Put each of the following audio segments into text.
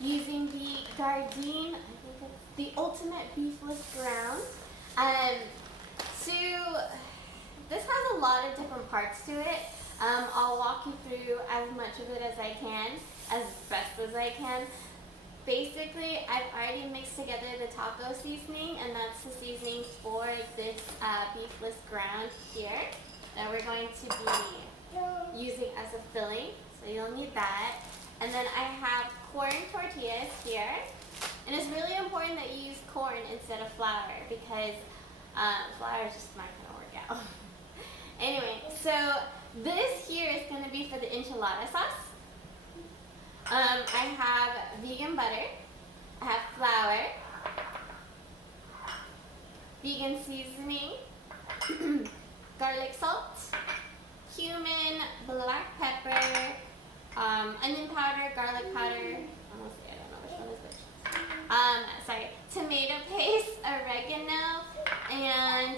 using the Gardein, I think it's the Ultimate Beefless Ground. So this has a lot of different parts to it. I'll walk you through as much of it as I can, as best as I can. Basically, I've already mixed together the taco seasoning, and that's the seasoning for this beefless ground here that we're going to be using as a filling. So you'll need that. And then I have corn tortillas here. And it's really important that you use corn instead of flour because flour is just not going to work out. Anyway, so this here is going to be for the enchilada sauce. I have vegan butter, I have flour, vegan seasoning, garlic salt, cumin, black pepper, onion powder, garlic powder, honestly I don't know which one is which, tomato paste, oregano, and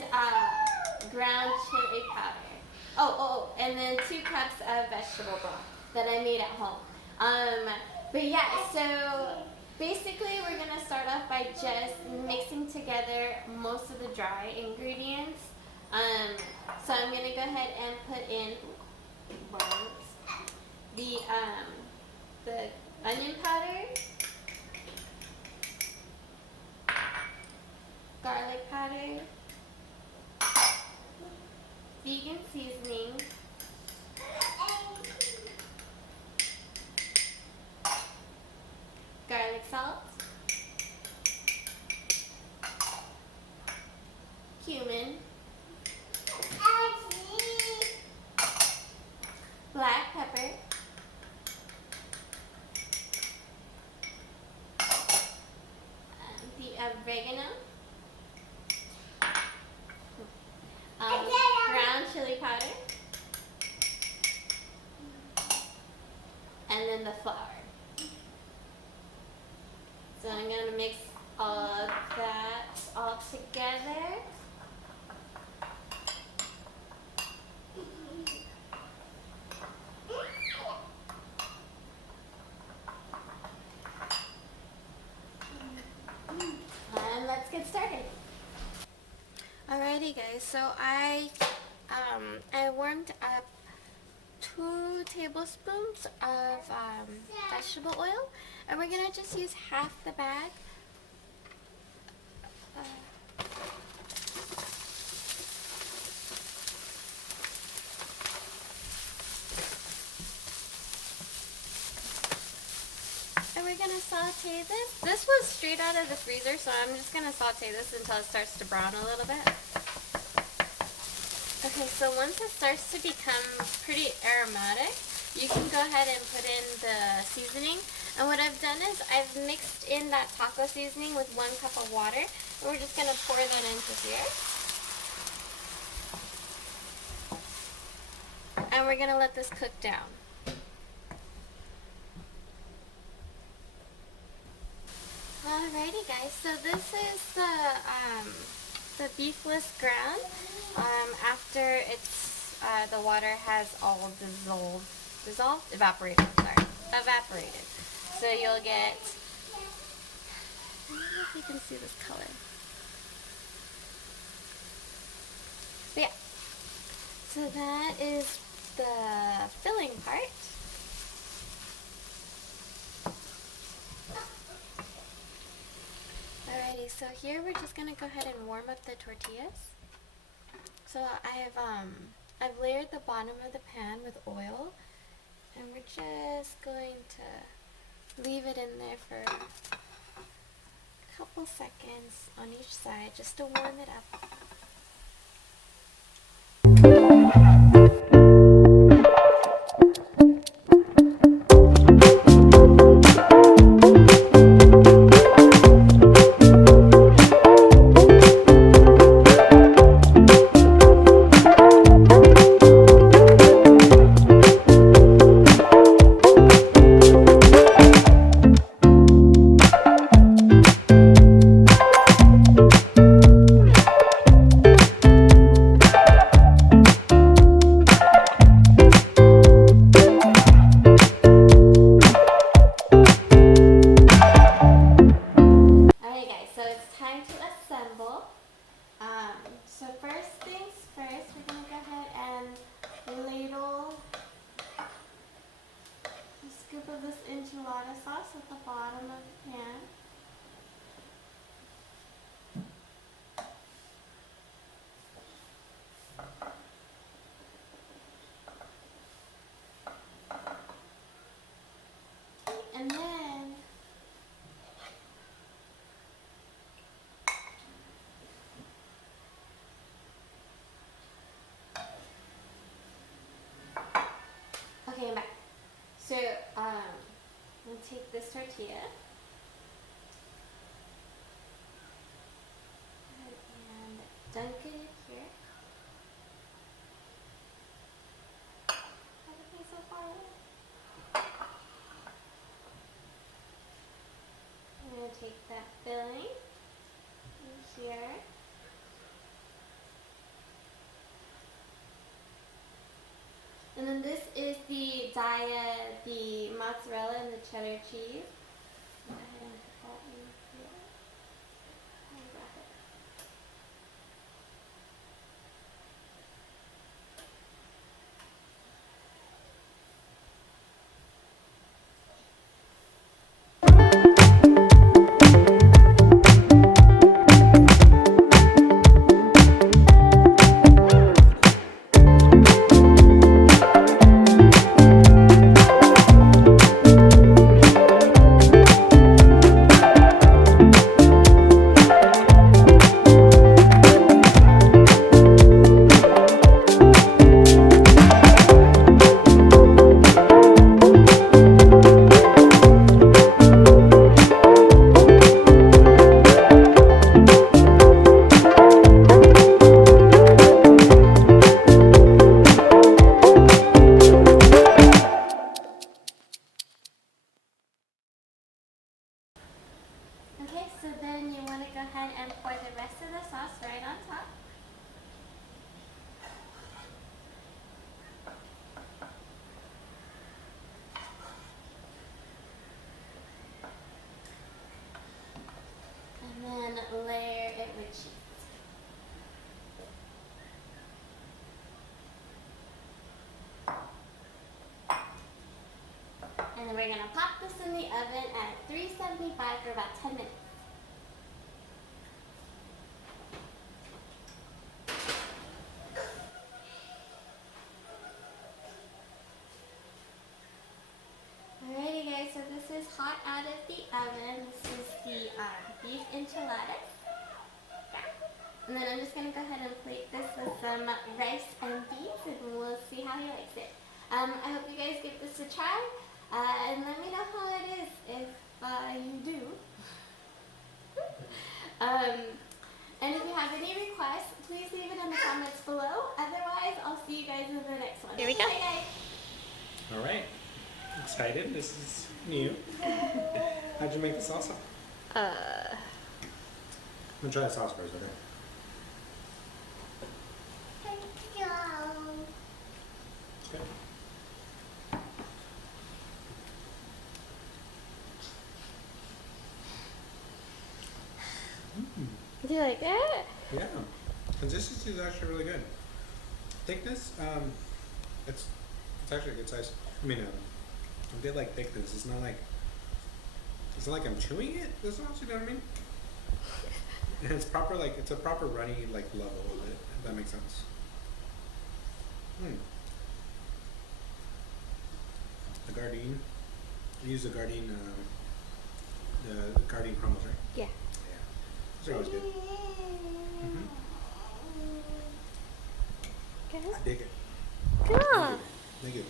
ground chili powder. And then 2 cups of vegetable broth that I made at home. But yeah, so basically we're going to start off by just mixing together most of the dry ingredients. So I'm going to go ahead and put in the onion powder, garlic powder, vegan seasoning, garlic salt, cumin, black pepper, the oregano, ground chili powder, and then the flour. So I'm going to mix all of that all together. And let's get started. Alrighty guys, so I warmed up 2 tablespoons of vegetable oil, and we're gonna just use half the bag. And we're gonna saute this. This was straight out of the freezer, so I'm just gonna saute this until it starts to brown a little bit. Okay, so once it starts to become pretty aromatic, you can go ahead and put in the seasoning. And what I've done is I've mixed in that taco seasoning with 1 cup of water, and we're just going to pour that into here. And we're going to let this cook down. Alrighty guys, so this is the beefless ground. After it's the water has all evaporated. So you'll get, I don't know if you can see this color. But yeah, so that is the filling part. Alrighty, so here we're just gonna go ahead and warm up the tortillas. So I've layered the bottom of the pan with oil, and we're just going to leave it in there for a couple seconds on each side just to warm it up. bottom of the pan. And then okay, I'm back. So we'll take this tortilla and dunk it in here. Why did it so far away? I'm gonna take that filling in here. And then this is the Daiya, the mozzarella and the cheddar cheese. Go ahead and put that in here. And wrap it. Okay, so then you want to go ahead and pour the rest of the sauce right on top. And then layer it with cheese. And then we're going to pop this in the oven at 375 for about 10 minutes. Alrighty guys, so this is hot out of the oven. This is the beef enchiladas. And then I'm just going to go ahead and plate this with some rice and beans and we'll see how he likes it. I hope you guys give this a try and let me know how it is if you do. And if you have any requests, please leave it in the comments below. Otherwise, I'll see you guys in the next one. Here we go. Bye guys. All right. Excited? This is new. How'd you make the salsa? I'm gonna try the sauce first, okay? Okay. Do you like it? Yeah. Consistency is actually really good. Thickness, it's actually a good size. I mean, I did like thickness. It's not like I'm chewing it. The sauce, you know what I mean? And it's proper, like it's a proper runny like level of it. If that makes sense. The Gardein. You use the Gardein, the Gardein crumbles, right? Yeah. Yeah. Those are always good. Good. I dig it. Cool. Thank you.